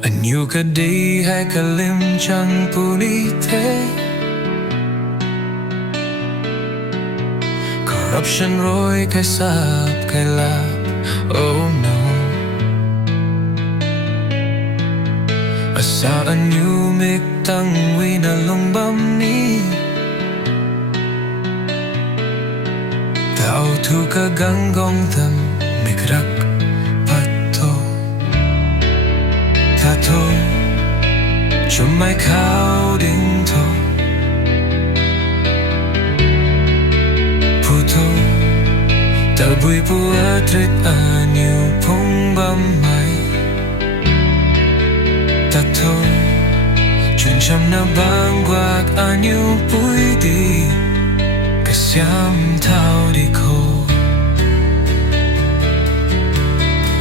Aniw ka di hai kalim chẳng punite. Corruption rồi cái sap cái lap. Oh no. Asa aniw mik tang wi na long bam ni. Tao thu ka gang gong tâm mik rak pato. Ta to chum mai khao ding to. Pu to tal bui pu atrit aniw phong bam mai. Ta to chun cham na bang guak aniw pui di. Kasyam tao di ko.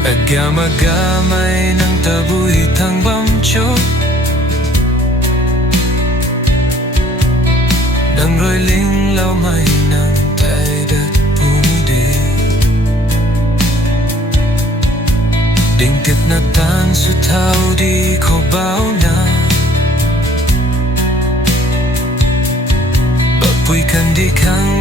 Agam-agamay ng tabuhi tang bamcho. Nang roi ling lao may nang tay dat pumide. Ding tip na tan su tao di ko bao na. Bapui kan di kang